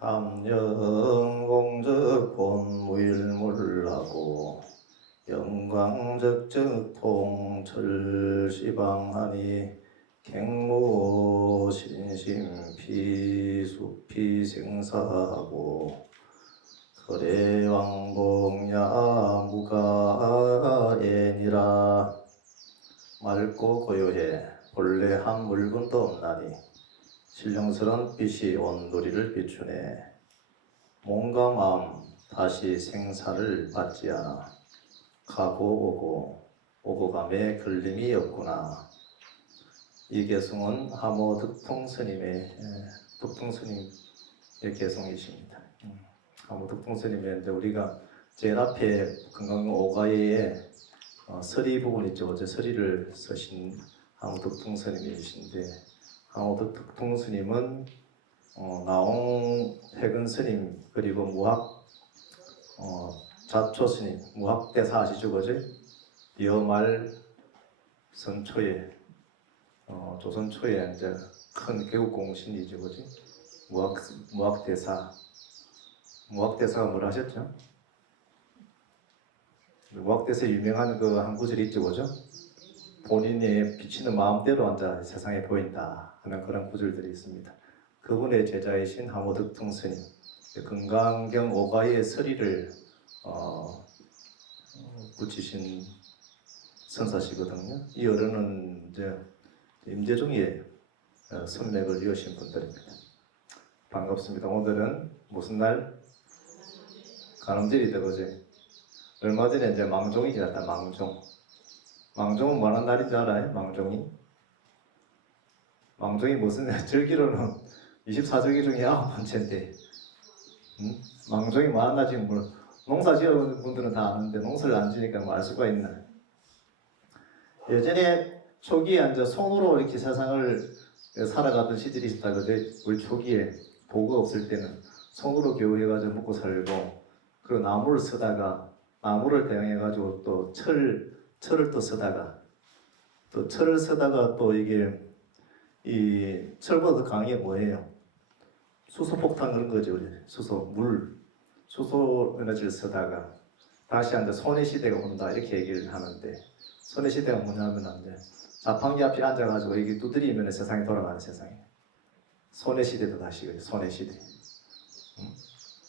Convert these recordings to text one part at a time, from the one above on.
탐영공적 본무일물하고 영광적적 통철시방하니 갱무신심피수피생사하고 거래왕복야무가애니라. 맑고 고요해 본래 한 물건도 없나니 신령스런 빛이 온도리를 비추네. 몸과 마음 다시 생사를 받지 않아 가고 오고 감에 걸림이 없구나. 이 개송은 하모 득통스님의 개송이십니다. 하모 득통스님의 이제 우리가 제일 앞에 건강 오가예에 서리 부분 있죠. 어제 서리를 쓰신 하모 득통스님이신데, 하모 득통스님은 나홍 해근 스님 그리고 무학 자초 스님, 무학대사 아시죠, 그지? 여말 선초에 조선 초에 이제 큰 개국 공신이죠, 그지? 무학대사가 뭐라 하셨죠? 무학대사 유명한 그 한 구절이 있죠, 그죠? 본인이 비치는 마음대로 앉아 세상에 보인다 하는 그런 구절들이 있습니다. 그분의 제자이신 하모득통 스님, 금강경 오가의 서리를 붙이신 선사시거든요. 이 어른은 이제 임재중의 선맥을 이으신 분들입니다. 반갑습니다. 오늘은 무슨 날? 가늠절이다, 그지? 얼마 전에 이제 망종이 지났다. 망종은 뭐 하는 날인 줄 알아요? 망종이 무슨 날? 절기로는 24절기 중에 9번째인데 망종이 뭐 하는 날 지금 농사 지어본 분들은 다 아는데 농사를 안 지니까 뭐 알 수가 있나. 예전에 초기에 이제 손으로 이렇게 세상을 살아가던 시절이 있다. 그때 우리 초기에 도구가 없을 때는 손으로 겨우 해가지고 먹고 살고, 그리고 나무를 대용해가지고 또 철을 또 쓰다가 또 이게 이 철보다 더 강한 게 뭐예요? 수소폭탄 그런 거죠. 수소 에너지를 쓰다가 다시 이제 손의 시대가 온다 이렇게 얘기를 하는데, 손의 시대가 뭐냐면 이제 자판기 앞에 앉아가지고 이게 두드리면 세상이 돌아가는 세상이에요. 손의 시대도 다시 그래요. 손의 시대.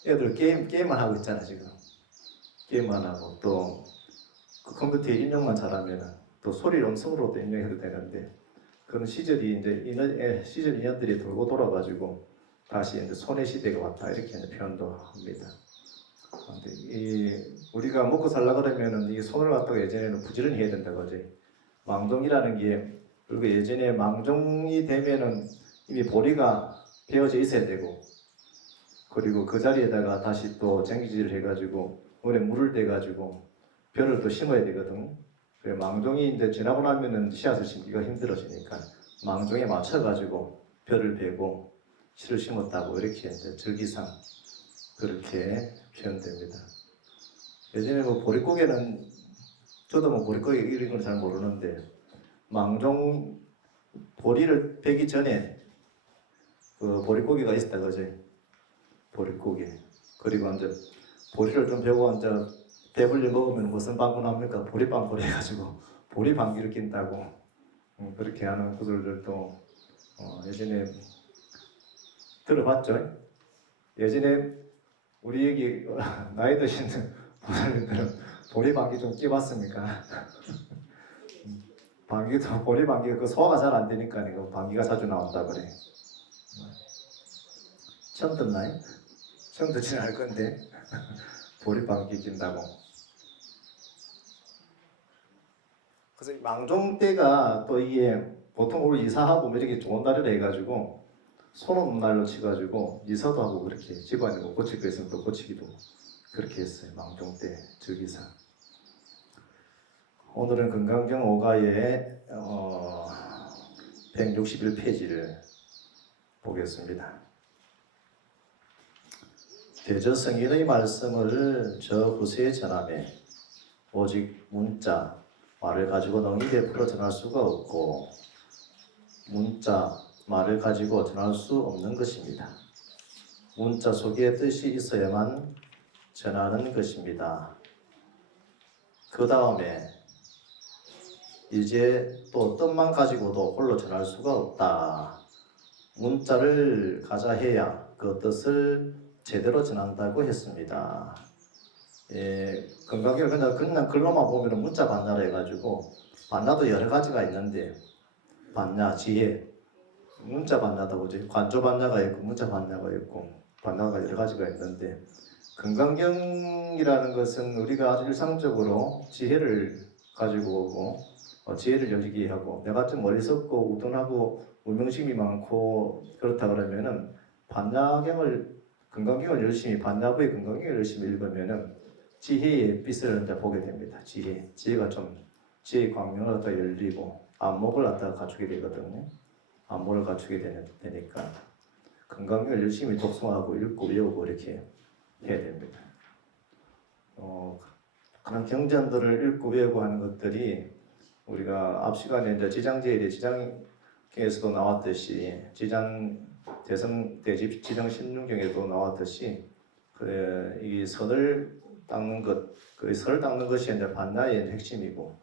애들 게임만 하고 있잖아 지금. 게임만 하고 또 그 컴퓨터에 입력만 잘하면 또 소리 음성으로도 입력해도 되는데, 그런 시절이 이제 시절 인연들이 돌고 돌아가지고 다시 이제 손의 시대가 왔다 이렇게 이제 표현도 합니다. 우리가 먹고 살라 그러면은 이 손을 갖다가 예전에는 부지런히 해야 된다 그지. 망종이라는 게, 그리고 예전에 망종이 되면은 이미 보리가 베어져 있어야 되고, 그리고 그 자리에다가 다시 또 쟁기질을 해가지고 물에 물을 대가지고 벼를 또 심어야 되거든. 그래 망종이 이제 지나고 나면은 씨앗을 심기가 힘들어지니까 망종에 맞춰가지고 벼를 베고 씨를 심었다고 이렇게 이제 절기상 그렇게 표현됩니다. 예전에 뭐 보릿고개는, 저도 뭐 보릿고개 이런 건 잘 모르는데, 망종 보리를 베기 전에 그 보릿고개가 있었다 그지? 보릿고개. 그리고 이제 보리를 좀 베고 이제 배불리 먹으면 무슨 방구 납니까? 보리빵꾸를 해가지고 보리방귀를 낀다고 그렇게 하는 구절들도 예전에 들어봤죠? 예전에 우리 얘기 나이 드신 보살님들은 보리방귀 좀 끼봤습니까? 보리방귀가 그 소화가 잘 안 되니까 이거 방귀가 자주 나온다 그래. 처음 듣나요? 처음 듣지는 않을 건데 보리방귀 낀다고. 그래서 망종 때가 또 이게 보통 우리 이사하고 이렇게 좋은 날을 해가지고 손 없는 날로 치가지고 이사도 하고 그렇게 집안에 뭐 고칠 거 있으면 또 고치기도 그렇게 했어요. 망종 때 절기상. 오늘은 금강경 오가의 161페이지를 보겠습니다. 대저성인의 말씀을 저 후세에 전하매 오직 문자 말을 가지고 능히 베풀어 전할 수가 없고 문자 말을 가지고 전할 수 없는 것입니다. 문자 속에 뜻이 있어야만 전하는 것입니다. 그 다음에 이제 또 뜻만 가지고도 홀로 전할 수가 없다. 문자를 가자 해야 그 뜻을 제대로 전한다고 했습니다. 건강기를 그냥 글로만 보면 문자 반야라 해가지고 반야도 여러 가지가 있는데 반야, 지혜, 문자 반야다 보지. 관조 반야가 있고 문자 반야가 있고 반야가 여러 가지가 있는데 건강경이라는 것은 우리가 아주 일상적으로 지혜를 가지고 오고 지혜를 열리게 하고 내가 좀 어리석고 우둔하고 무명심이 많고 그렇다 그러면은 건강경을 열심히 반야부의 건강경을 열심히 읽으면은 지혜의 빛을 이제 보게 됩니다. 지혜가 좀 지혜의 광명을 갖다 열리고 안목을 갖다가 갖추게 되거든요. 안목을 갖추게 되니까 건강경을 열심히 독송하고 읽고 외우고 이렇게 해야 됩니다. 그런 경전들을 읽고 외우고 하는 것들이 우리가 앞 시간에 이제 지장제일의 지장경에서도 나왔듯이 지정신중경에도 나왔듯이 이 선을 닦는 것, 그 선을 닦는 것이 이제 반야의 핵심이고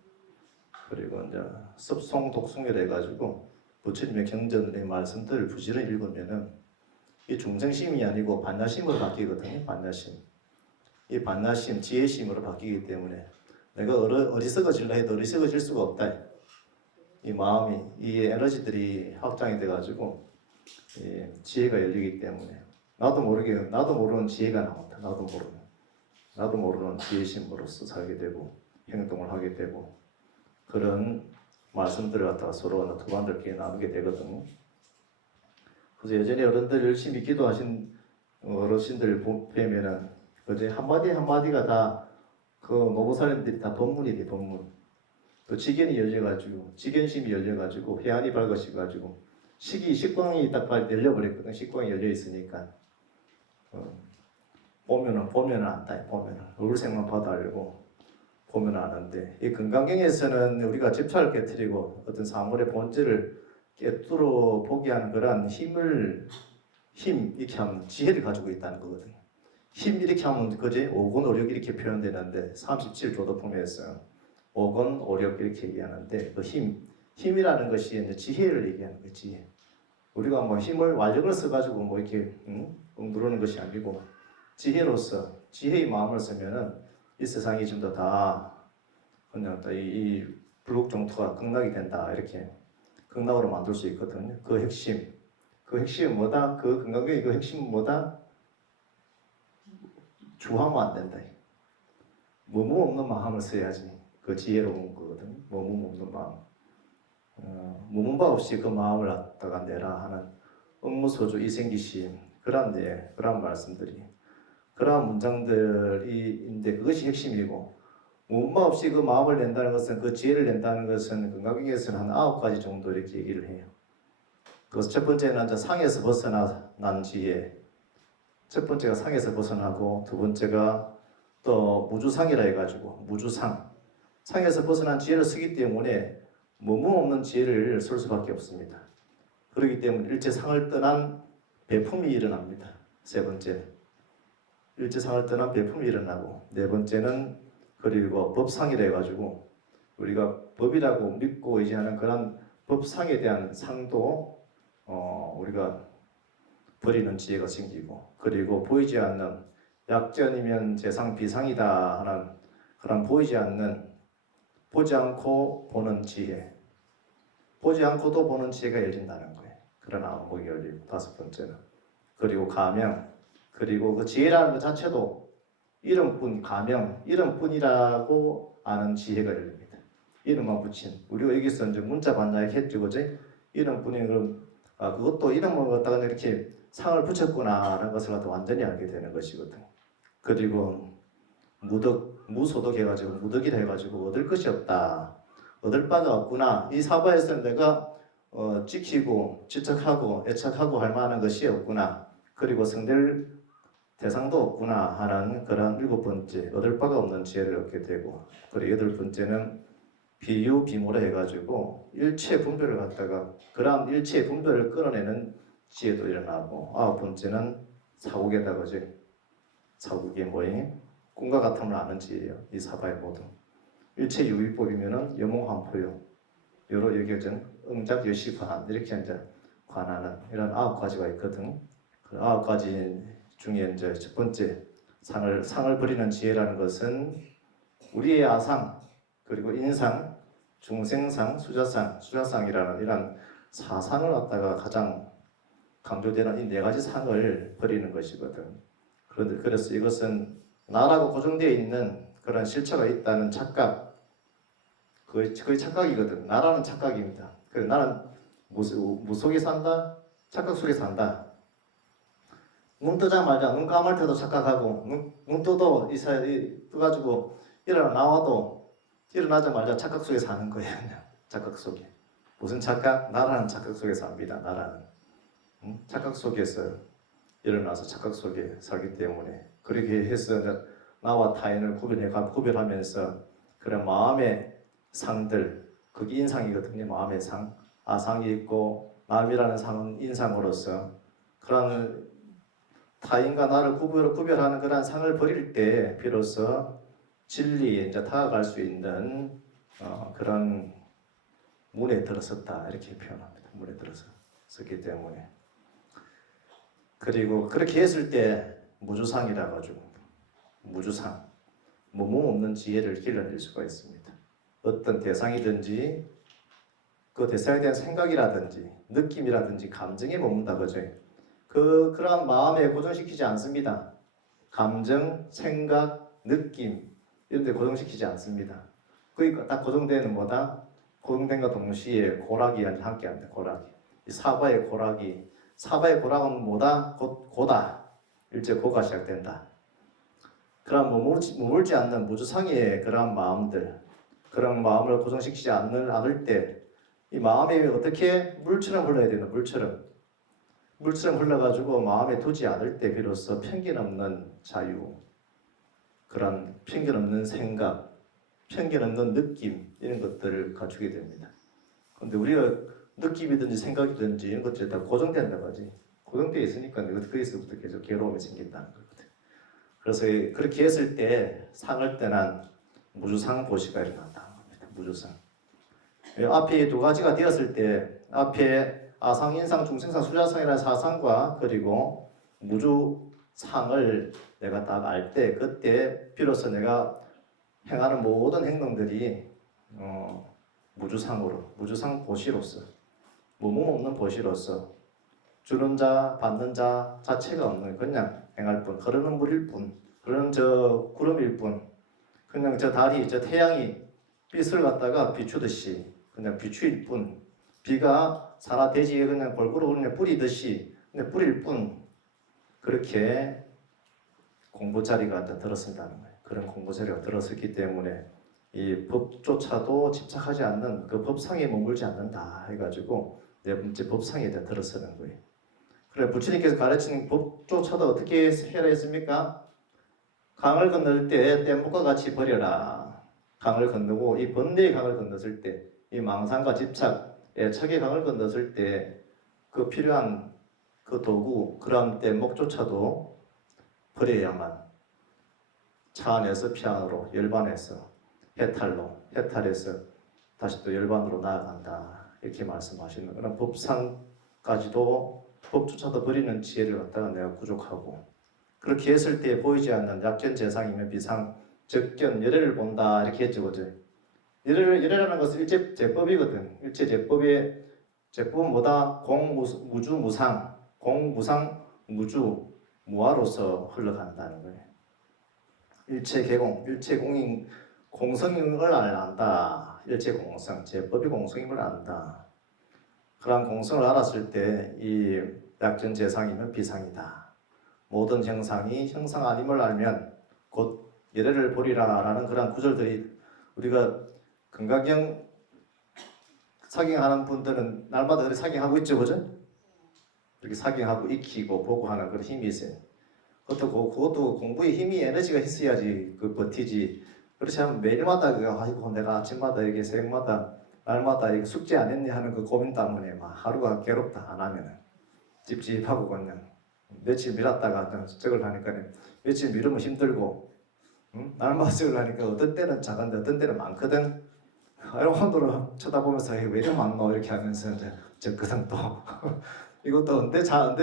그리고 이제 습송 독송이라 해가지고 부처님의 경전의 말씀들을 부지런히 읽으면은 이 중생심이 아니고 반야심으로 바뀌거든요. 반야심. 이 반야심, 지혜심으로 바뀌기 때문에 내가 어리석어질라 해도 어리석어질 수가 없다. 이 마음이, 이 에너지들이 확장이 돼가지고 지혜가 열리기 때문에 나도 모르는 지혜가 나온다. 나도 모르는 지혜심으로서 살게 되고 행동을 하게 되고 그런 말씀들을 갖다가 서로 두반들끼리 나누게 되거든요. 그래서 예전에 어른들 열심히 기도하신 어르신들 보면은 그제 한마디가 다 그 노보살님들이 다 법문이래. 법문. 또 지견이 열려가지고 지견심이 열려가지고 해안이 밝아져가지고 식광이 딱 열려버렸거든. 식광이 열려 있으니까 보면은 안다. 보면은 얼굴색만 봐도 알고 보면 아는데 이 건강경에서는 우리가 집착을 깨뜨리고 어떤 사물의 본질을 깨뚫어 보게 하는 그런 힘 이렇게 하면 지혜를 가지고 있다는 거거든요. 힘 이렇게 하면 그지 오곤오력 이렇게 표현되는데 37조도품에서 오곤오력 이렇게 얘기하는데 그 힘이라는 것이 이제 지혜를 얘기하는 거지. 지혜. 우리가 뭐 힘을 완력을 써가지고 뭐 이렇게 누르는 것이 아니고 지혜로서 지혜의 마음을 쓰면은 이 세상이 좀 더 다 그냥 이 불국정토가 극락이 된다 이렇게 극락으로 만들 수 있거든요. 그 핵심은 뭐다? 그 건강경의 그 핵심은 뭐다? 주하면 안 된다. 머무 없는 마음을 써야지. 그 지혜로운 거거든요. 머무 없는 마음. 머문 바 없이 그 마음을 갖다가 내라 하는 응무소주 이생기심 그런 말씀들이 그러한 문장들인데 그것이 핵심이고 머문 바 없이 그 마음을 낸다는 것은 그 지혜를 낸다는 것은 건강경에서는 한 9가지 정도 이렇게 얘기를 해요. 그래서 첫 번째는 상에서 벗어난 지혜. 첫 번째가 상에서 벗어나고 두 번째가 또 무주상이라 해가지고 상에서 벗어난 지혜를 쓰기 때문에 머문 없는 지혜를 쓸 수밖에 없습니다. 그렇기 때문에 일체 상을 떠난 배품이 일어납니다. 세 번째 일체 상을 떠난 배품이 일어나고 네 번째는 그리고 법상이라 해가지고 우리가 법이라고 믿고 의지하는 그런 법상에 대한 상도 우리가 버리는 지혜가 생기고 그리고 보이지 않는 약전이면 재상 비상이다 하는 그런 보지 않고 보는 지혜 보지 않고도 보는 지혜가 열린다는 거예요. 그런 안목이 열리고 다섯 번째는 그리고 가명 그리고 그 지혜라는 것 자체도 이름뿐이라고 아는 지혜가 열립니다. 이름만 붙인 우리가 여기서 이제 문자 반야 했죠, 그지? 이름뿐이 그것도 이름을 갖다가 이렇게 상을 붙였구나라는 것을 갖다 완전히 알게 되는 것이거든. 그리고 무소득 해가지고 무득이라 해가지고 얻을 것이 없다. 얻을 바가 없구나. 이 사바에서는 내가 지키고 지척하고 애착하고 할 만한 것이 없구나. 그리고 성될 대상도 없구나 하는 그런 일곱 번째 얻을 바가 없는 지혜를 얻게 되고 그리고 여덟 번째는 비유비모라 해가지고 일체 분별을 갖다가 그러한 일체 분별을 끌어내는 지혜도 일어나고 아홉 번째는 사국에다 그지? 사국이 뭐예요? 꿈과 같음을 아는 지혜예요. 이 사바의 모든 일체 유의법이면은 영몽환포요. 여러 여겨진 응작 여시관 이렇게 이제 관하는 이런 9가지가 있거든. 그 9가지 중에 이제 첫 번째 상을 버리는 지혜라는 것은 우리의 아상 그리고 인상, 중생상, 수자상이라는 이런 사상을 갖다가 가장 강조되는 이 네 가지 상을 버리는 것이거든. 그래서 이것은 나라고 고정되어 있는 그런 실체가 있다는 착각, 거의 착각이거든. 나라는 착각입니다. 그래서 나는 무 속에 산다? 착각 속에 산다. 눈 뜨자마자 눈 감을 때도 착각하고 눈 떠도 떠가지고 나와도 일어나자마자 착각 속에 사는 거예요. 그냥 착각 속에. 무슨 착각? 나라는 착각 속에 삽니다. 나라는 착각 속에서 일어나서 착각 속에 살기 때문에 그렇게 해서 나와 타인을 구별하면서 그런 마음의 상들, 그게 인상이거든요. 마음의 상, 아상이 있고 남이라는 상은 인상으로서 그런 타인과 나를 구별하는 그런 상을 버릴 때 비로소 진리에 이제 다가갈 수 있는 그런 문에 들어섰다 이렇게 표현합니다. 문에 들어섰기 때문에 그리고 그렇게 했을 때 무주상이라 가지고 무주상 몸 없는 지혜를 길러낼 수가 있습니다. 어떤 대상이든지 그 대상에 대한 생각이라든지 느낌이라든지 감정에 머문다 그죠? 그러한 마음에 고정시키지 않습니다. 감정, 생각, 느낌 이런 데 고정시키지 않습니다. 그러니까 딱 고정되는 뭐다? 고정된과 동시에 고락이 함께합니다. 고락이. 이 사바의 고락은 뭐다? 고다. 일제 고가 시작된다. 그런 머물지 않는 무주상의 그런 마음들, 그런 마음을 고정시키지 않을 때 이 마음이 어떻게 물처럼 흘러야 되나? 물처럼 흘러가지고 마음에 두지 않을 때 비로소 편견 없는 자유, 그런 편견 없는 생각, 편견 없는 느낌 이런 것들을 갖추게 됩니다. 그런데 우리가 느낌이든지 생각이든지 이런 것들이 다 고정된다고 하지. 고정되어 있으니까 거기서부터 계속 괴로움이 생긴다는 거거든. 그래서 그렇게 했을 때 상을 떠난 무주상 보시가 일어난다는 겁니다. 무주상. 앞에 두 가지가 되었을 때 앞에 아상, 인상, 중생상, 수자상이라는 사상과 그리고 무주상을 내가 딱 알 때 그때 비로소 내가 행하는 모든 행동들이 무주상 보시로서 몸 없는 보시로서 주는 자, 받는 자 자체가 없는 그냥 행할 뿐, 흐르는 물일 뿐, 흐르는 저 구름일 뿐, 그냥 저 달이, 저 태양이 빛을 갖다가 비추듯이 그냥 비추일 뿐, 비가 산화 대지에 그냥 골고루 그냥 뿌리듯이 그냥 뿌릴 뿐, 그렇게 공부자리가 들었습니다는 거예요. 그런 공부자리가 들었었기 때문에 이 법조차도 집착하지 않는 그 법상에 머물지 않는다 해가지고 네 번째 법상에 들어서는 거예요. 그래 부처님께서 가르치는 법조차도 어떻게 해라 했습니까? 강을 건널 때 뗏목과 같이 버려라. 강을 건너고 이 번뇌의 강을 건넜을 때 이 망상과 집착, 애착의 강을 건넜을 때 그 필요한 그 도구, 그런 뗏목조차도 버려야만 차 안에서 피안으로, 열반에서 해탈해서 다시 또 열반으로 나아간다. 이렇게 말씀하시는 그런 법상까지도 법조차도 버리는 지혜를 갖다가 내가 부족하고 그렇게 했을 때 보이지 않는 약견 재상이면 비상 적견 열애를 본다 이렇게 했죠. 그죠? 열애라는 것은 일체 제법이거든. 일체 제법의 제법은 뭐다? 공무주 무상, 공무상 무주 무아로서 흘러간다는 거예요. 일체 개공, 일체 공성임을 안다. 일체 공성, 제법이 공성임을 안다. 그러한 공성을 알았을 때 이 약전 재상이면 비상이다. 모든 형상이 형상 아님을 알면 곧 예례를 보리라라는 그런 구절들이 우리가 금강경 사경하는 분들은 날마다 그렇게 사경하고 있죠, 그죠? 이렇게 사경하고 익히고 보고 하는 그런 힘이 있어요. 그것도 공부에 힘이 에너지가 있어야지 그 버티지. 그렇지 않으면 매일마다 아이고 내가 아침마다 이게 새벽마다 날마다 이거 숙제 안 했네 하는 그 고민 때문에 막 하루가 괴롭다 안 하면은 찝찝하고 그냥 며칠 미뤘다가 저걸 하니까 며칠 미루면 힘들고, 날마다 저걸 하니까 어떤 때는 작은데 어떤 때는 많거든. 이런 혼돈을 쳐다보면서 왜 이렇게 많노 이렇게 하면서 이제 적거든 또. 이것도 언제 다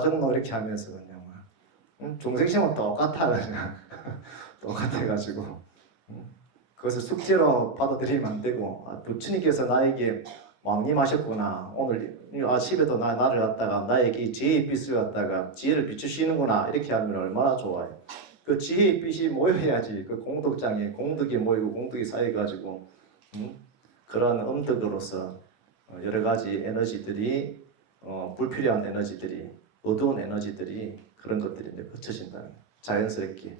적노 이렇게 하면서 그냥 중생심은 똑같아 그냥 똑같아가지고 그것을 숙제로 받아들이면 안 되고 부처님께서 나에게 왕림하셨구나. 오늘 아침에도 나를 갖다가 나에게 지혜의 빛을 갖다가 지혜를 비추시는구나 이렇게 하면 얼마나 좋아요. 그 지혜의 빛이 모여야지 그 공덕장에 공덕이 모이고 공덕이 쌓여가지고 그런 음덕으로서 여러 가지 에너지들이 불필요한 에너지들이 어두운 에너지들이 그런 것들이 이제 흩어진다는 자연스럽게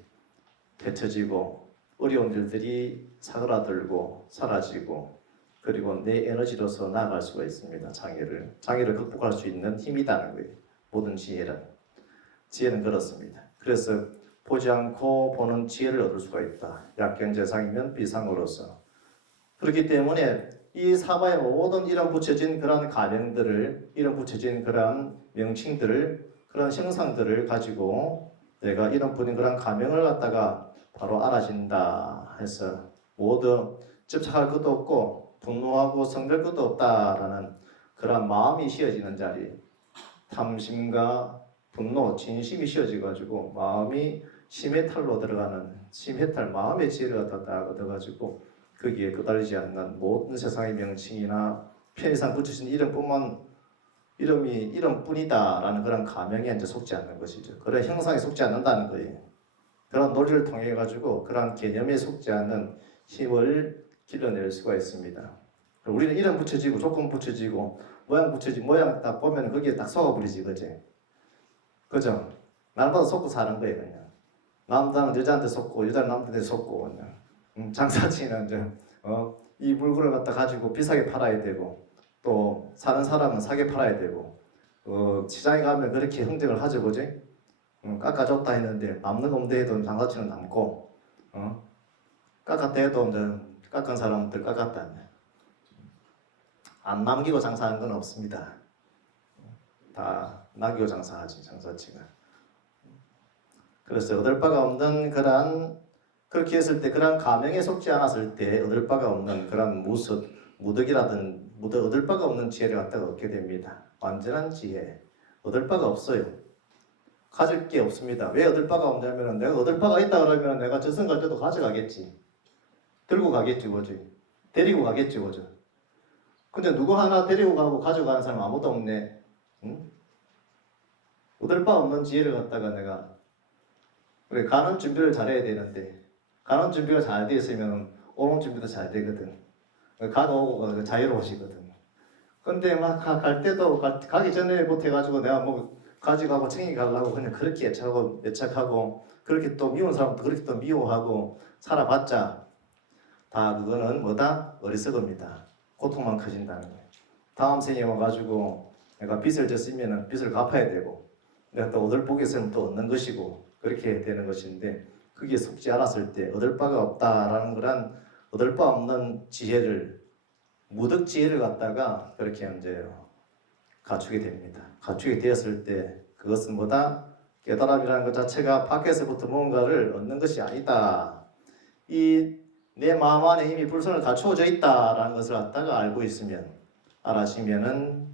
펼쳐지고 어려운 일들이 사그라들고 사라지고 그리고 내 에너지로서 나아갈 수가 있습니다. 장애를 극복할 수 있는 힘이다는 거예요. 모든 지혜는 그렇습니다. 그래서 보지 않고 보는 지혜를 얻을 수가 있다. 약견재상이면 비상으로서 그렇기 때문에 이 사바의 모든 이런 붙여진 그런 가명들을 이런 붙여진 그런 명칭들을 그런 형상들을 가지고 내가 이런 분인 그런 가명을 갖다가 바로 알아진다 해서 모두 집착할 것도 없고 분노하고 성될 것도 없다라는 그런 마음이 씌어지는 자리 탐심과 분노, 진심이 씌어져가지고 마음이 심해탈로 들어가는 심해탈 마음의 지혜를 갖다 얻어가지고 거기에 끄달리지 않는 모든 세상의 명칭이나 편의상 붙여진 이름이 이름뿐이다라는 그런 가명에 이제 속지 않는 것이죠. 그런 형상에 속지 않는다는 거예요. 그런 논리를 통해 가지고 그런 개념에 속지 않는 힘을 길러낼 수가 있습니다. 우리는 이름 붙여지고 조건 붙여지고 모양 딱 보면 거기에 딱 속아버리지, 그죠? 날마다 속고 사는 거예요, 그냥. 남자는 여자한테 속고 여자는 남자한테 속고 그냥. 장사치는 이제 이 물건을 갖다 가지고 비싸게 팔아야 되고 또 사는 사람은 싸게 팔아야 되고 시장에 가면 그렇게 흥정을 하죠, 그지? 깎아줬다 했는데 남는 거 없는데 해도 장사치는 남고 깎았다 해도 이제 깎은 사람들 깎았다 안 남기고 장사하는 건 없습니다. 다 남기고 장사하지 장사치가. 그래서 얻을 바가 없는 그렇게 했을 때 그런 가명에 속지 않았을 때 얻을 바가 없는 그런 무덕이라든 얻을 바가 없는 지혜를 갖다가 얻게 됩니다. 완전한 지혜 얻을 바가 없어요. 가질 게 없습니다. 왜 얻을 바가 없냐면 내가 얻을 바가 있다 그러면 내가 저승 갈 때도 가져가겠지. 들고 가겠지, 그지? 데리고 가겠지, 그죠? 근데 누구 하나 데리고 가고 가져가는 사람 아무도 없네. 응? 얻을 바 없는 지혜를 갖다가 내가 그래 가는 준비를 잘해야 되는데 가는 준비가 잘 돼 있으면 오는 준비도 잘 되거든. 가도 오고 자유로우시거든. 근데 막 갈 때도 가기 전에 못해가지고 내가 뭐 가져가고 챙겨가려고 그냥 그렇게 애착하고 그렇게 또 미운 사람도 그렇게 또 미워하고 살아봤자 다 그거는 뭐다? 어리석음이다. 고통만 커진다는 거예요. 다음 생에 와가지고 내가 빚을 졌으면 빚을 갚아야 되고 내가 또 얻을 복이 있으면 또 얻는 것이고 그렇게 되는 것인데 그게 속지 않았을 때 얻을 바가 없다라는 그런 얻을 바 없는 지혜를 무덕 지혜를 갖다가 그렇게 이제 갖추게 됩니다. 갖추게 되었을 때 그것은 뭐다? 깨달음이라는 것 자체가 밖에서부터 뭔가를 얻는 것이 아니다. 이 내 마음 안에 이미 불선을 갖추어져 있다라는 것을 갖다가 알고 있으면 알아지면은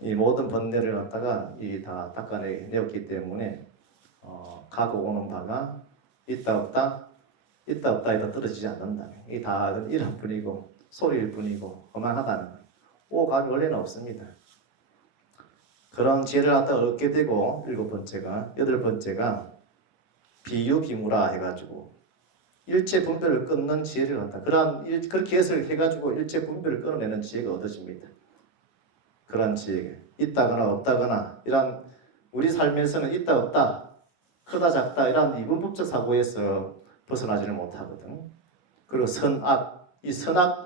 이 모든 번뇌를 갖다가 다 닦아내었기 때문에 가고 오는 바가 있다 없다 해도 떨어지지 않는다. 이 다 이름뿐이고 소리일 뿐이고 그만하다는 거예요. 오감이 원래는 없습니다. 그런 지혜를 갖다 얻게 되고 여덟 번째가 비유비무라 해가지고 일체 분별을 끊는 지혜를 갖다 그렇게 해가지고 일체 분별을 끊어내는 지혜가 얻어집니다. 그런 지혜가 있다거나 없다거나 이런 우리 삶에서는 있다 없다 크다 작다 이런 이분법적 사고에서 벗어나지를 못하거든. 그리고 선악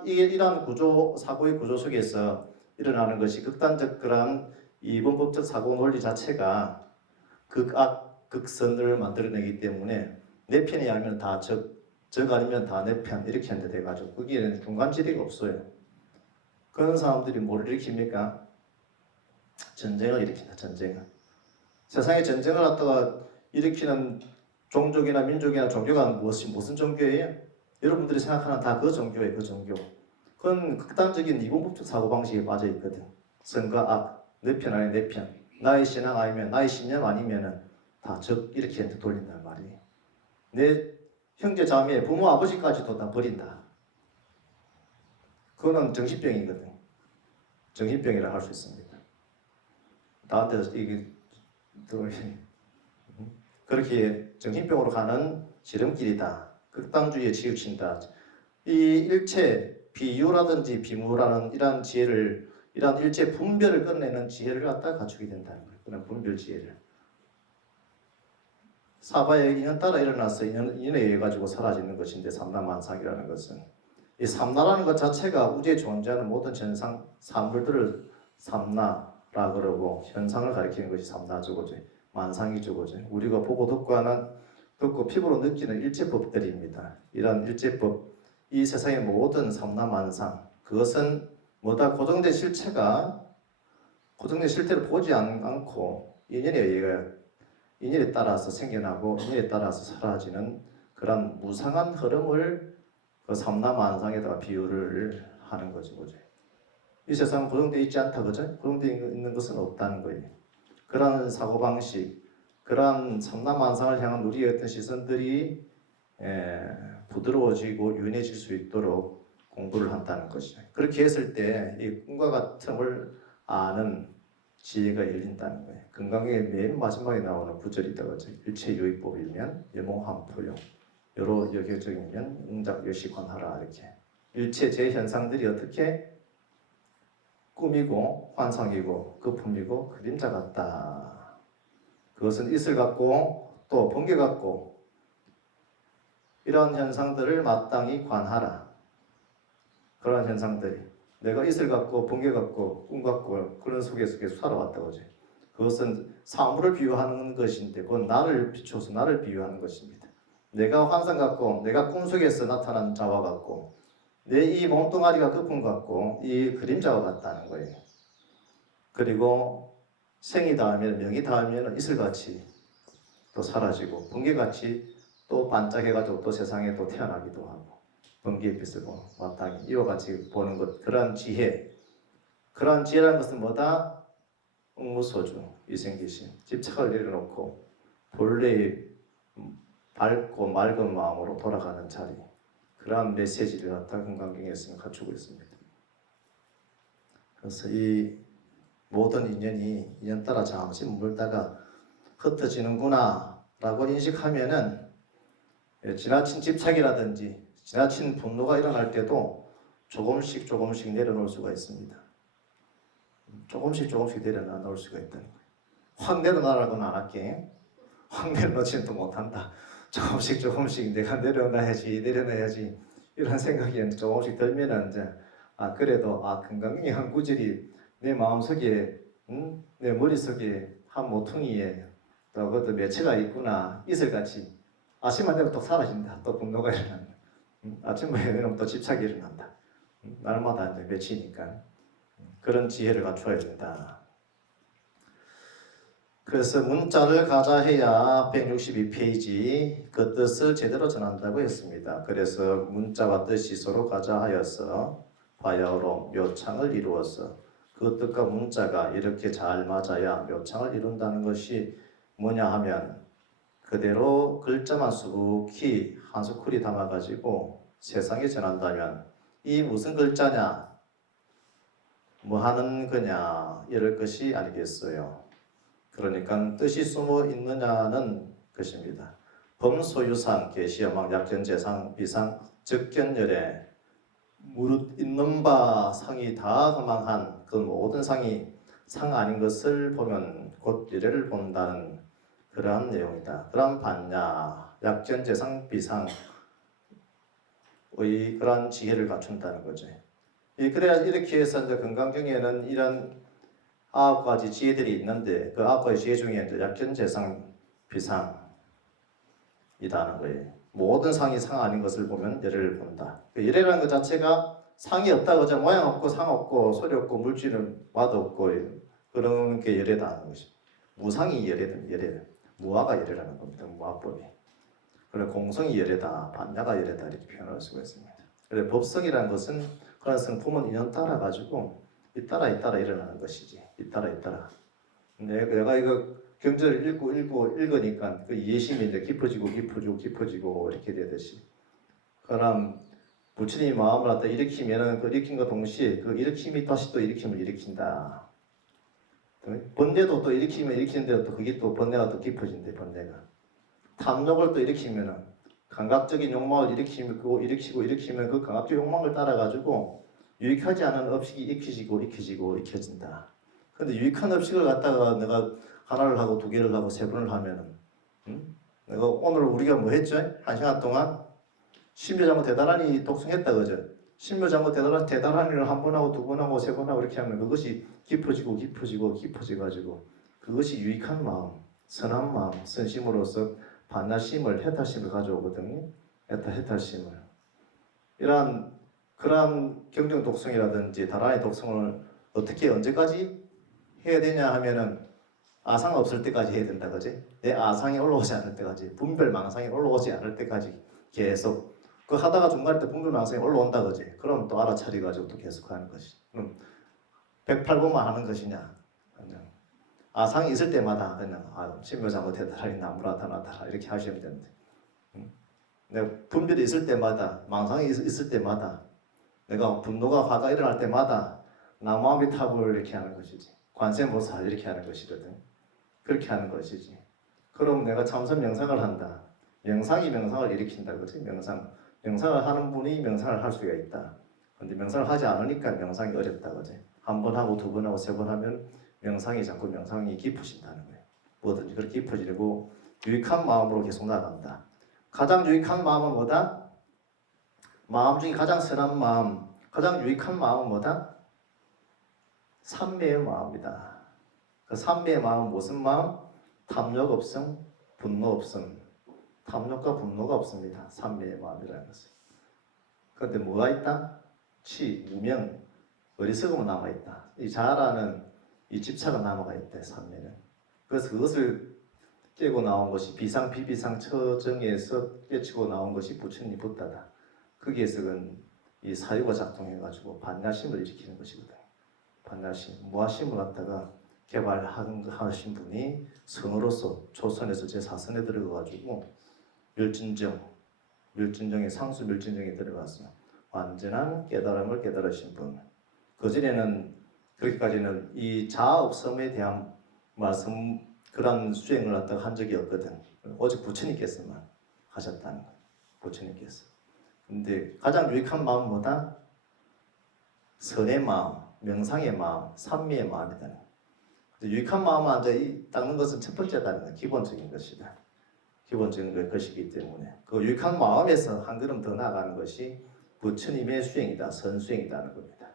이런 사고의 구조 속에서 일어나는 것이 극단적 그런 이분법적 사고 논리 자체가 극악 극선을 만들어내기 때문에 내 편이 아니면 다 적 아니면 다 내 편 이렇게 한데 돼가지고 거기에는 중간지대가 없어요. 그런 사람들이 뭘 일으킵니까? 전쟁을 일으킨다. 전쟁을. 세상에 전쟁을 갖다가 일으키는 종족이나 민족이나 종교가 무슨 종교예요? 여러분들이 생각하는 다 그 종교예요. 그 종교. 그건 극단적인 이분법적 사고방식에 빠져 있거든. 선과 악, 내 편 아니 내 편. 나의 신앙 아니면 나의 신념 아니면은 다 적 이렇게 돌린단 말이에요. 내 형제 자매 부모 아버지까지도 다 버린다. 그거는 정신병이거든. 정신병이라 할 수 있습니다. 나한테 이게 그렇게 정신병으로 가는 지름길이다. 극단주의에 치우친다. 이 일체 비유라든지 비무라는 이러한 지혜를, 이러한 일체 분별을 꺼내는 지혜를 갖다 갖추게 된다는 거예요. 그런 분별 지혜를. 사바의 인연 따라 일어나서 인연에 의해 가지고 사라지는 것인데 삼라만상이라는 것은 이 삼라라는 것 자체가 우주에 존재하는 모든 현상, 산물들을 삼라라 그러고 현상을 가리키는 것이 삼라주고죠. 만상이주고죠. 우리가 보고 듣고 피부로 느끼는 일체법들입니다. 이런 일체법, 이 세상의 모든 삼라만상, 그것은 뭐다 고정된 실체가 고정된 실체를 보지 않고 인연에 따라서 생겨나고 인연에 따라서 사라지는 그런 무상한 흐름을 그 삼라만상에다가 비유를 하는 거죠. 그죠? 이 세상은 고정되어 있지 않다. 그죠? 고정되어 있는 것은 없다는 거예요. 그런 사고방식, 그런 삼라만상을 향한 우리의 어떤 시선들이 부드러워지고 유연해질 수 있도록 공부를 한다는 것이죠. 그렇게 했을 때 이 꿈과 같음을 아는 지혜가 열린다는 거예요. 건강의 맨 마지막에 나오는 구절이다. 그죠? 일체유의법이면 여몽함포용, 여러 여교적이면 응작 여시관하라. 이렇게 일체 제현상들이 어떻게 꿈이고 환상이고 거품이고 그림자 같다. 그것은 이슬 같고 또 번개 같고 이러한 현상들을 마땅히 관하라. 그러한 현상들이 내가 이슬 같고 번개 같고 꿈 같고 그런 속에서 계속 살아왔다. 그지? 그것은 사물을 비유하는 것인데 그건 나를 비춰서 나를 비유하는 것입니다. 내가 환상 같고 내가 꿈속에서 나타난 자와 같고 내 이 몸뚱아리가 거품 같고 이 그림자와 같다는 거예요. 그리고 생이 닿으면 명이 닿으면 이슬같이 또 사라지고 번개같이 또 반짝해가지고 또 세상에 또 태어나기도 하고 번개의 빛을 보는 마땅히 이와 같이 보는 것, 그러한 지혜, 그러한 지혜라는 것은 뭐다? 응무소주, 위생기신, 집착을 내려놓고 본래의 밝고 맑은 마음으로 돌아가는 자리, 그러한 메시지를 갖다 건강경에서는 갖추고 있습니다. 그래서 이 모든 인연이 인연 따라 잠시 물다가 흩어지는구나 라고 인식하면은 지나친 집착이라든지 지나친 분노가 일어날 때도 조금씩 내려놓을 수가 있습니다. 조금씩 내려놓을 수가 있다는 거예요. 확 내려놔라고는 안 할게. 확 내려놓지는 또 못한다. 조금씩 내가 내려놔야지 이런 생각이 조금씩 들면은 이제 그래도 건강이 한 구절이 내 마음속에 내 머릿속에 한 모퉁이에 또 그것도 매체가 있구나. 이슬같이 아침만 되면 또 사라진다. 또 분노가 일어난다. 아침만 되면 또 집착이 일어난다. 날마다 이제 매치니까 그런 지혜를 갖춰야 된다. 그래서 문자를 가자해야 162페이지 그 뜻을 제대로 전한다고 했습니다. 그래서 문자와 뜻이 서로 가자하여서 바야흐로 묘창을 이루어서 그 뜻과 문자가 이렇게 잘 맞아야 묘창을 이룬다는 것이 뭐냐 하면 그대로 글자만 수북히 한 수쿨이 담아가지고 세상에 전한다면 이 무슨 글자냐 뭐 하는 거냐 이럴 것이 아니겠어요. 그러니까 뜻이 숨어 있느냐는 것입니다. 범소유상 계시여망 약견재상 비상 적견열에 무릇 있는 바 상이 다 허망한 그 모든 상이 상 아닌 것을 보면 곧 열애를 본다는 그러한 내용이다. 그런 반야 약견재상 비상의 그러한 지혜를 갖춘다는 거죠. 그래야 이렇게 해서 이제 건강경에는 이런 9가지 지혜들이 있는데 그 9가지 지혜 중에 이제 약견재상 비상이라는 거예요. 모든 상이 상 아닌 것을 보면 열애를 본다. 열애라는 것 자체가 상이 없다 그죠? 모양 없고 상 없고 소리 없고 물질은 맛 없고 그런 게 열애다 하는 것입니다. 무상이 열애든 무아가 열애라는 겁니다. 무아법이. 그래 공성이 열애다, 반야가 열애다 이렇게 표현할 수가 있습니다. 그래 법성이라는 것은 그런 성품은 인연 따라 가지고 잇따라 일어나는 것이지. 잇따라. 내가 이거 경전을 읽으니까 그 이해심이 이제 깊어지고 이렇게 되듯이. 그럼 부처님이 마음을 갖다 일으키면은 그 일으킴과 동시에 그 일으킴이 다시 또 일으킴을 일으킨다. 번뇌도 또 일으키는데 또 그게 또 번뇌가 또 깊어진대. 번뇌가 탐욕을 또 일으키면은 감각적인 욕망을 일으키면 그 감각적 욕망을 따라 가지고 유익하지 않은 업식이 익혀진다. 근데 유익한 업식을 갖다가 내가 하나를 하고 두 개를 하고 세 번을 하면은 내가 오늘 우리가 뭐 했죠? 1시간 동안 신묘장구 대단하니 독송했다 그죠? 신묘장구 대단한 일을 한 번 하고 두 번 하고 세 번 하고 이렇게 하면 그것이 깊어지가지고 그것이 유익한 마음, 선한 마음, 선심으로서 반야심을, 해탈심을 가져오거든요. 해탈심을. 그러한 경정 독성이라든지 다란의 독성을 어떻게 언제까지 해야 되냐 하면은 아상 없을 때까지 해야 된다 그지? 내 아상이 올라오지 않을 때까지, 분별망상이 올라오지 않을 때까지 계속 그 하다가 중간에 또 분별망상이 올라온다 그지? 그럼 또 알아차려가지고 또 계속하는 것이. 그럼 108번만 하는 것이냐? 그냥 아상이 있을 때마다 그냥 신묘장구 대단하니 나무라다나다 이렇게 하시면 되는데, 내가 분별이 있을 때마다, 망상이 있을 때마다, 내가 분노가 화가 일어날 때마다 나무아미타불 이렇게 하는 것이지. 관세음보살 이렇게 하는 것이거든. 그렇게 하는 것이지. 그럼 내가 참선 명상을 한다. 명상이 명상을 일으킨다 그지? 명상을 하는 분이 명상을 할 수가 있다. 근데 명상을 하지 않으니까 명상이 어렵다 그지? 한 번 하고 두 번 하고 세 번 하면 명상이 깊어진다는 거예요. 뭐든지 그렇게 깊어지고 유익한 마음으로 계속 나간다. 가장 유익한 마음은 뭐다? 마음 중에 가장 선한 마음, 가장 유익한 마음은 뭐다? 삼매의 마음이다. 그 삼매의 마음은 무슨 마음? 탐욕 없음, 분노 없음. 탐욕과 분노가 없습니다. 삼매의 마음이라는 것은. 그런데 뭐가 있다? 치, 무명, 어리석음은 남아있다. 이 자라는 이 집착은 남아가 있다. 삼매는. 그래서 그것을 깨고 나온 것이 비상, 비비상, 처정에서 깨치고 나온 것이 부처님 부다다. 거기에서는 이 사유가 작동해가지고 반야심을 일으키는 것이거든. 반야심, 무아심을 갖다가 개발하신 분이 성으로서 조선에서 제4선에 들어가가지고 멸진정에 상수 멸진정에 들어가서 완전한 깨달음을 깨달으신 분. 그전에는 그렇게까지는 이 자아없음에 대한 말씀 그런 수행을 갖다가 한 적이 없거든. 오직 부처님께서만 하셨다는 거예요. 부처님께서. 근데 가장 유익한 마음은 뭐다? 선의 마음, 명상의 마음, 삼미의 마음이다. 유익한 마음을 이제 닦는 것은 첫 번째다는 거예요. 기본적인 것이다. 기본적인 것이기 때문에 그 유익한 마음에서 한 걸음 더 나아가는 것이 부처님의 수행이다. 선수행이라는 겁니다.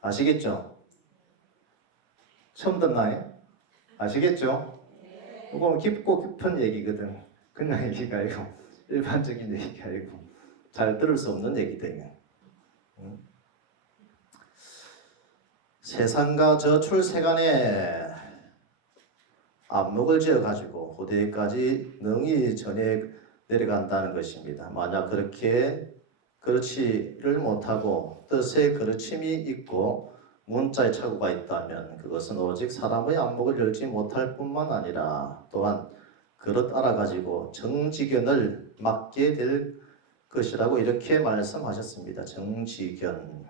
아시겠죠? 처음 듣나요? 아시겠죠? 이건 깊고 깊은 얘기거든. 그냥 얘기가 아니고 일반적인 얘기가 아니고 잘 들을 수 없는 얘기다. 세상과 저 출세간에 안목을 지어가지고 후대까지 능히 전해 내려간다는 것입니다. 만약 그렇지를 못하고 뜻에 그르침이 있고 문자의 착오가 있다면 그것은 오직 사람의 안목을 열지 못할 뿐만 아니라 또한 그릇 알아가지고 정지견을 맞게 될 것이라고 이렇게 말씀하셨습니다. 정지견.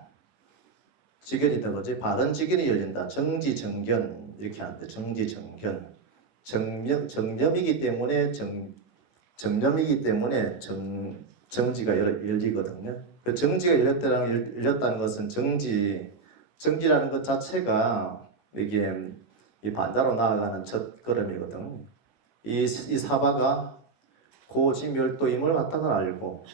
지견이다 그지? 바른 지견이 열린다. 정지정견 이렇게 하는데 정지정견. 정념이기 때문에 정지가 열리거든요. 그 정지가 열렸다는 것은 정지라는 것 자체가 이게 이 반자로 나아가는 첫 걸음이거든. 이 사바가 고지멸도임을 갖다가 알고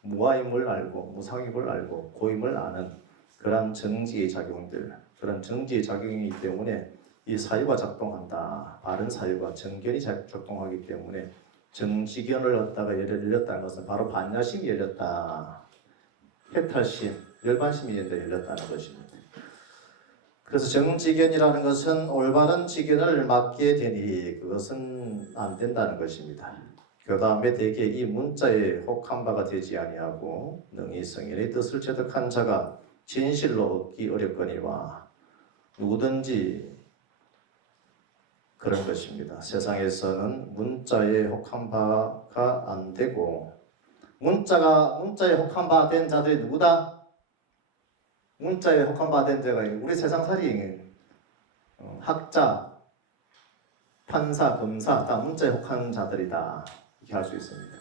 무아임을 알고 무상임을 알고 고임을 아는 그런 정지의 작용들, 그런 정지의 작용이기 때문에 이 사유가 작동한다. 바른 사유가 정견이 작동하기 때문에 정지견을 얻다가 열렸다는 것은 바로 반야심이 열렸다. 해탈심, 열반심이 열렸다는 것입니다. 그래서 정직연이라는 것은 올바른 직연을 맡게 되니 그것은 안 된다는 것입니다. 그 다음에 대개 이 문자에 혹한 바가 되지 아니하고 능히 성인의 뜻을 체득한 자가 진실로 얻기 어렵거니와 누구든지 그런 것입니다. 세상에서는 문자에 혹한 바가 안 되고 문자에 혹한 바 된 자들이 누구다? 문자에 혹한 바 된 자가 우리 세상살이 학자, 판사, 검사 다 문자에 혹한 자들이다 이렇게 할 수 있습니다.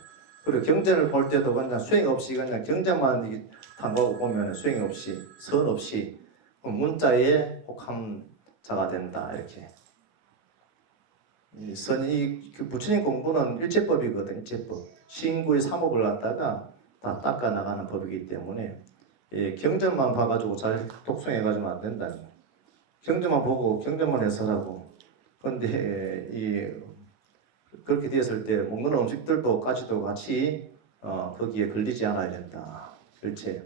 그리고 경제를 볼 때도 그냥 수행 없이 그냥 경제만 탐구하고 보면 수행 없이 선 없이 문자에 혹한 자가 된다 이렇게. 선이 부처님 공부는 일체법이거든. 일체법. 신구의 삼업을 갖다가 다 닦아 나가는 법이기 때문에 경전만 봐가지고 잘 독송해가지고 안 된다는 거예요. 경전만 보고 경전만 해설하고. 그런데 그렇게 되었을 때 먹는 음식들도까지도 같이 거기에 걸리지 않아야 된다. 일체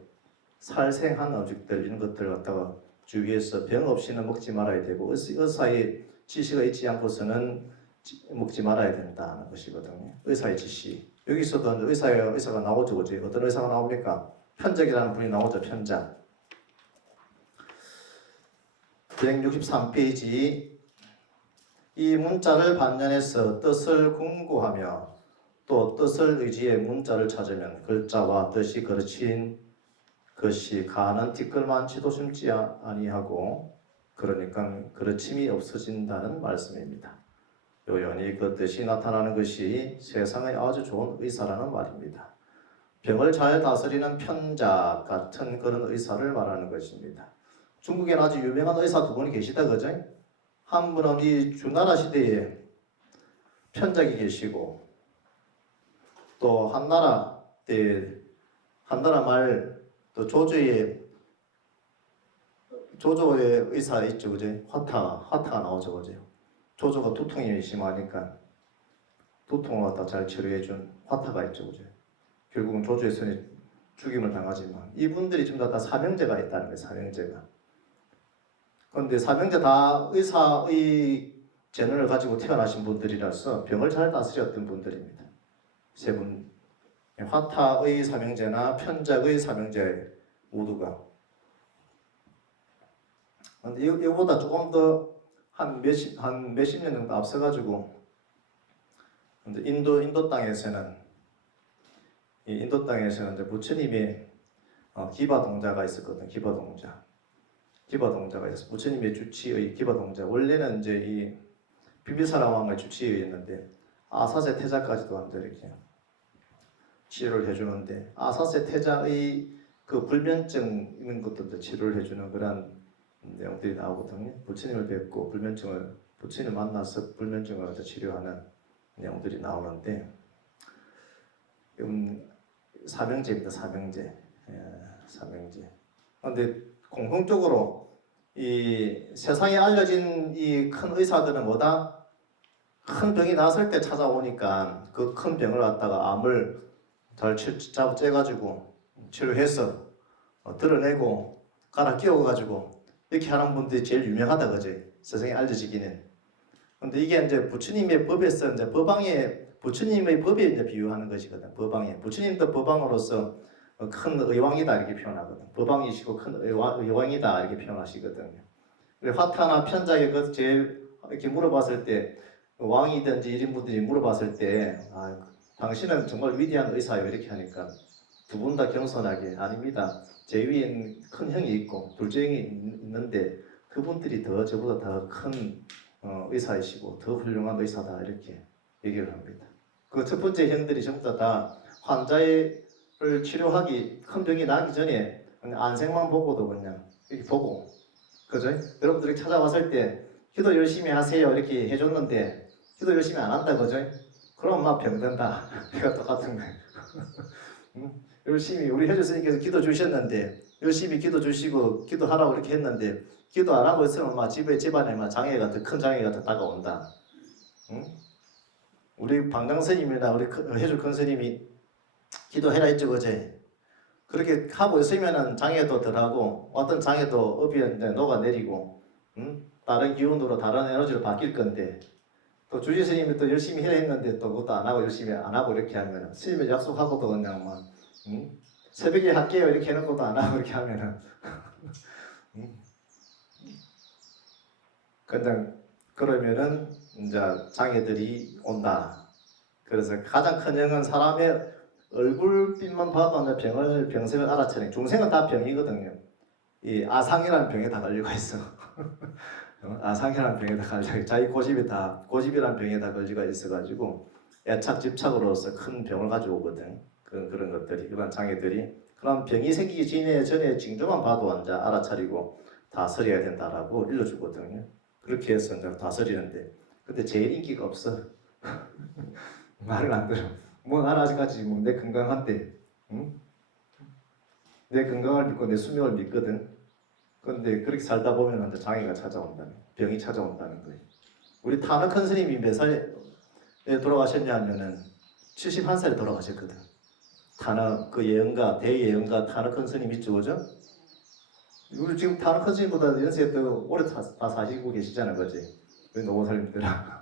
살생한 음식들 이런 것들 갖다가 주위에서 병 없이는 먹지 말아야 되고 의사의 지시가 있지 않고서는 먹지 말아야 된다는 것이거든요. 의사의 지시. 여기서도 의사가 나오죠, 그지? 어떤 의사가 나옵니까? 편작이라는 분이 나오죠, 편작. 163페이지. 이 문자를 반연해서 뜻을 궁구하며 또 뜻을 의지해 문자를 찾으면 글자와 뜻이 거르친 것이 가는 뒷글만치도 숨지 아니하고 그러니까 거르침이 없어진다는 말씀입니다. 요연히 그 뜻이 나타나는 것이 세상의 아주 좋은 의사라는 말입니다. 병을 잘 다스리는 편작 같은 그런 의사를 말하는 것입니다. 중국에는 아주 유명한 의사 두 분이 계시다, 그죠? 한 분은 이 주나라 시대에 편작이 계시고 또 한나라 때 한나라 말 또 조조의 의사 있죠, 그죠? 화타가 나오죠, 그죠? 조조가 두통이 심하니까 두통을 갖다 잘 치료해준 화타가 있죠, 그죠? 결국은 조조의 손에 죽임을 당하지만 이분들이 전부 다 사명제가 있다는 거예요, 사명제가. 그런데 사명제 다 의사의 재능을 가지고 태어나신 분들이라서 병을 잘 다스렸던 분들입니다. 세 분, 화타의 사명제나 편작의 사명제 모두가. 그런데 이거보다 조금 더 한 몇십 년 정도 앞서가지고 인도 땅에서는 이제 부처님의 기바동자가 있었거든. 기바동자가 있었어. 부처님의 주치의 기바동자. 원래는 이제 이 비비사라 왕의 주치의였는데 아사세 태자까지도 한데 이렇게 치료를 해주는데 아사세 태자의 그 불면증 있는 것들도 치료를 해주는 그런 내용들이 나오거든요. 부처님을 뵙고 부처님을 만나서 불면증을 치료하는 내용들이 나오는데 사명제입니다. 사명제. 그런데 공통적으로 이 세상에 알려진 이 큰 의사들은 뭐다? 큰 병이 났을 때 찾아오니까 그 큰 병을 갖다가 암을 잘 째가지고 치료해서 드러내고 갈아 끼워가지고 이렇게 하는 분들이 제일 유명하다, 그지? 세상에 알려지기는. 근데 이게 이제 부처님의 법에서 이제 부처님의 법에 이제 비유하는 것이거든. 법왕에. 부처님도 법왕으로서 큰 의왕이다 이렇게 표현하거든. 법왕이시고 큰 의왕이다 이렇게 표현하시거든요. 화타나 편작에 그 제일 이렇게 물어봤을 때 왕이든지 이런 분들이 물어봤을 때 당신은 정말 위대한 의사예요 이렇게 하니까 두 분 다 겸손하게 아닙니다. 제 위엔 큰 형이 있고 둘째 형이 있는데 그분들이 저보다 더 큰 의사이시고 더 훌륭한 의사다 이렇게 얘기를 합니다. 그 첫 번째 형들이 전부 다 환자를 치료하기 큰 병이 나기 전에 그냥 안색만 보고도 그냥 이렇게 보고 그죠? 여러분들이 찾아왔을 때 기도 열심히 하세요 이렇게 해줬는데 기도 열심히 안 한다 그죠? 그럼 막 병든다. 이거 똑같은 거예요. 열심히 우리 해주스님께서 기도 주셨는데 열심히 기도 주시고 기도하라고 이렇게 했는데 기도 안 하고 있으면 막 집안에 막 장애가 더 큰 장애가 더 다가온다. 응? 우리 방장 스님이나 우리 해줄 큰 스님이 기도해라 했죠, 그제? 그렇게 하고 있으면은 장애도 덜하고 어떤 장애도 업이 녹아내리고 다른 기운으로 다른 에너지로 바뀔 건데 또 주지 스님이 또 열심히 해야 했는데 또 그것도 안 하고 열심히 안 하고 이렇게 하면 스님이 약속하고도 그냥 막 새벽에 할게요 이렇게 해놓고도 안 하고 이렇게 하면은 그냥 그러면은 이제 장애들이 온다. 그래서 가장 큰 영은 사람의 얼굴빛만 봐도 병색을 알아채는 중생은 다 병이거든요. 이 아상이라는 병에 다 걸리고 있어. 아상이라는 병에 다 걸려 자기 고집이라는 병에 다 걸리고 있어가지고 애착 집착으로서 큰 병을 가지고 오거든. 그런 것들이 그런 장애들이 그런 병이 생기기 전에 징조만 봐도 이제 알아차리고 다스려야 된다라고 일러주거든요. 그렇게 해서 이제 다스리는데 근데 제일 인기가 없어. 말을 안 들어. 뭐 나는 아직까지 내 건강한데, 응? 내 건강을 믿고 내 수명을 믿거든. 그런데 그렇게 살다 보면 이제 장애가 찾아온다는, 병이 찾아온다는 거예요. 우리 타너 큰 스님이 몇 살에 돌아가셨냐면은 71살에 돌아가셨거든. 타너 그 예언가 대예언가 타너 큰 스님 있죠, 그죠? 우리 지금 타너 큰 스님보다 연세 더 오래 다 사시고 계시잖아, 그지? 우리 노보살님들아.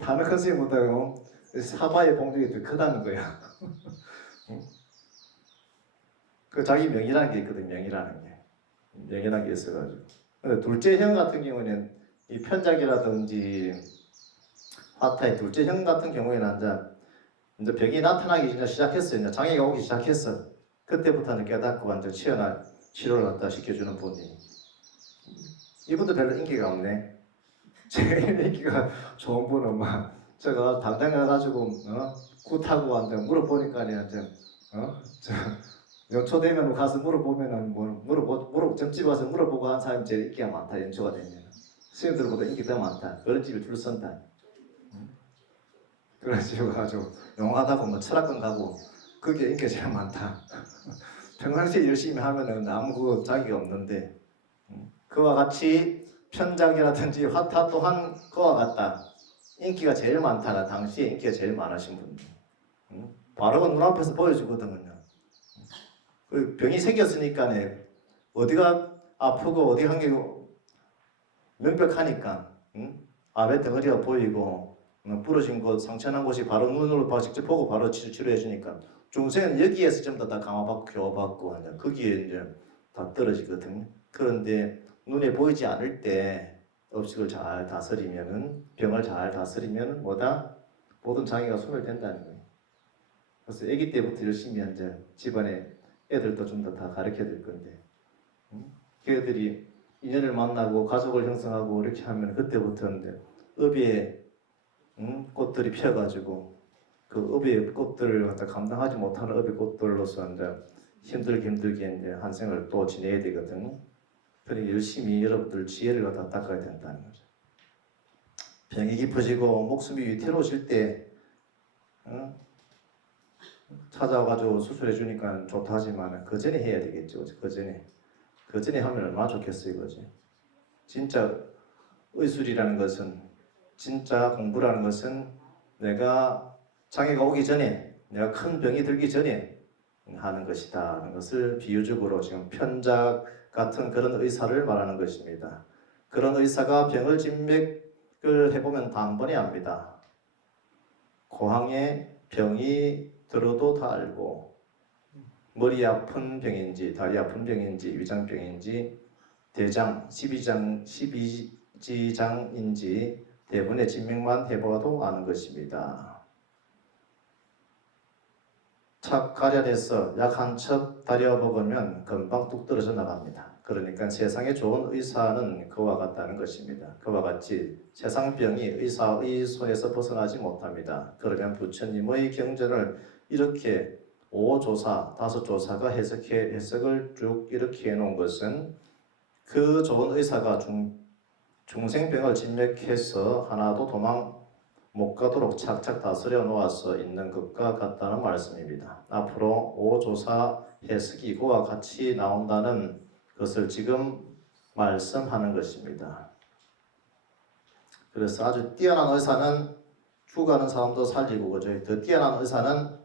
타너 큰 스님보다 사바의 봉덕이 더 크다는 거야. 그 자기 명이라는 게 있거든, 명이라는 게 있어가지고. 둘째 형 같은 경우는 이 편작이라든지 화타의 둘째 형 같은 경우에는 이제 병이 나타나기 이제 시작했어요. 이제 장애가 오기 시작했어. 그때부터는 깨닫고 완전 치열한 치료를 갖다 시켜주는 분이. 이분도 별로 인기가 없네. 제일 인기가 좋은 분은 막 제가 당장 가가지고 굿하고 완전 물어보니까 이제 연초되면 가서 물어보면은 점집 와서 물어보고 한 사람이 제일 인기가 많다. 연초가 되면 스님들보다 인기 더 많다. 그런 집에 줄 선다. 그런 집에 가지고 용하다고 뭐 철학관 가고 그게 인기가 제일 많다. 평상시에 열심히 하면은 아무 그 자기가 없는데 그와 같이 편작이라든지 화타 또한 그와 같다. 인기가 제일 많다라 당시에 인기가 제일 많으신 분들. 바로 눈앞에서 보여주거든요. 그 병이 생겼으니까 어디가 아프고 어디 한 게 명백하니까 아베 덩어리가 보이고 부러진 곳, 상처난 곳이 바로 눈으로 직접 보고 바로 치료해 주니까 중생은 여기에서 전부 다 강화받고 교화받고 거기에 이제 다 떨어지거든요. 그런데 눈에 보이지 않을 때 업식을 잘 다스리면은 병을 잘 다스리면은 모든 장애가 소멸된다는 거예요. 그래서 아기 때부터 열심히 이제 집안에 애들도 좀 더 다 가르쳐 줄 건데 그 애들이 인연을 만나고 가족을 형성하고 이렇게 하면 그때부터 이제 업의 꽃들이 피어가지고 그 업의 꽃들을 갖다 감당하지 못하는 업의 꽃들로서 이제 힘들게 이제 한 생을 또 지내야 되거든요. 그러니 열심히 여러분들 지혜를 갖다 닦아야 된다는 거죠. 병이 깊어지고 목숨이 위태로워질 때 찾아와가지고 수술해 주니까 좋다 하지만 그 전에 해야 되겠죠. 그 전에 하면 얼마나 좋겠어요, 그지? 진짜 의술이라는 것은 진짜 공부라는 것은 내가 장애가 오기 전에 내가 큰 병이 들기 전에 하는 것이다 하는 것을 비유적으로 지금 편작 같은 그런 의사를 말하는 것입니다. 그런 의사가 병을 진맥을 해보면 단번에 압니다. 고항에 병이 들어도 다 알고 머리 아픈 병인지 다리 아픈 병인지 위장병인지 대장, 12지장인지 대부분의 진맥만 해봐도 아는 것입니다. 찹 가련해서 약 한 첩 다려 먹으면 금방 뚝 떨어져 나갑니다. 그러니까 세상에 좋은 의사는 그와 같다는 것입니다. 그와 같이 세상 병이 의사의 손에서 벗어나지 못합니다. 그러면 부처님의 경전을 이렇게 5조사, 5조사가 해석을 쭉 이렇게 해놓은 것은 그 좋은 의사가 중생병을 진맥해서 하나도 도망 못 가도록 착착 다스려 놓아서 있는 것과 같다는 말씀입니다. 앞으로 5조사 해석이 그와 같이 나온다는 것을 지금 말씀하는 것입니다. 그래서 아주 뛰어난 의사는 죽어가는 사람도 살리고 그죠? 더 뛰어난 의사는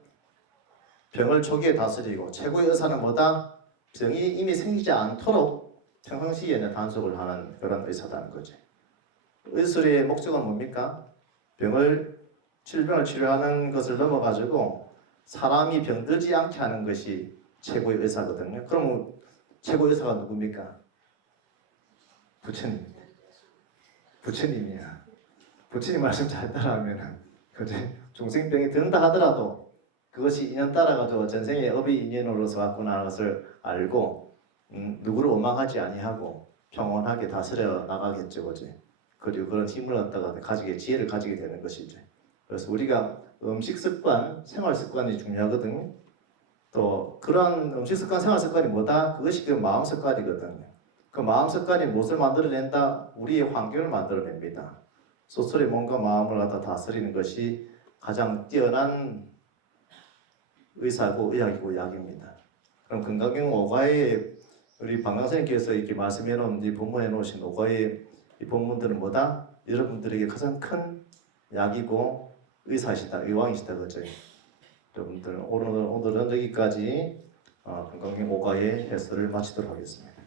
병을 초기에 다스리고 최고의 의사는 뭐다? 병이 이미 생기지 않도록 평상시에는 단속을 하는 그런 의사다는 거지. 의술의 목적은 뭡니까? 질병을 치료하는 것을 넘어가지고 사람이 병들지 않게 하는 것이 최고의 의사거든요. 그럼 최고의 의사가 누굽니까? 부처님. 부처님이야. 부처님 말씀 잘 따라하면은 그제 중생병이 든다 하더라도 그것이 인연 따라가지고 전생의 업이 인연으로서 왔구나 하는 것을 알고 누구를 원망하지 아니하고 평온하게 다스려 나가겠죠, 그지? 그리고 그런 힘을 얻다가 지혜를 가지게 되는 것이죠. 그래서 우리가 음식 습관, 생활 습관이 중요하거든요. 또 그런 음식 습관, 생활 습관이 뭐다? 그것이 그 마음 습관이거든요. 그 마음 습관이 무엇을 만들어낸다? 우리의 환경을 만들어냅니다. 스스로의 몸과 마음을 갖다 다스리는 것이 가장 뛰어난 의사고 의학이고 약입니다. 그럼 건강경 오가의 우리 방강선생님께서 이렇게 말씀해 놓은 이 본문에 놓으신 오가의 이 본문들은 뭐다? 여러분들에게 가장 큰 약이고 의사시다, 의왕이시다, 그죠? 여러분들 오늘은 여기까지 건강경 오가의 해설을 마치도록 하겠습니다.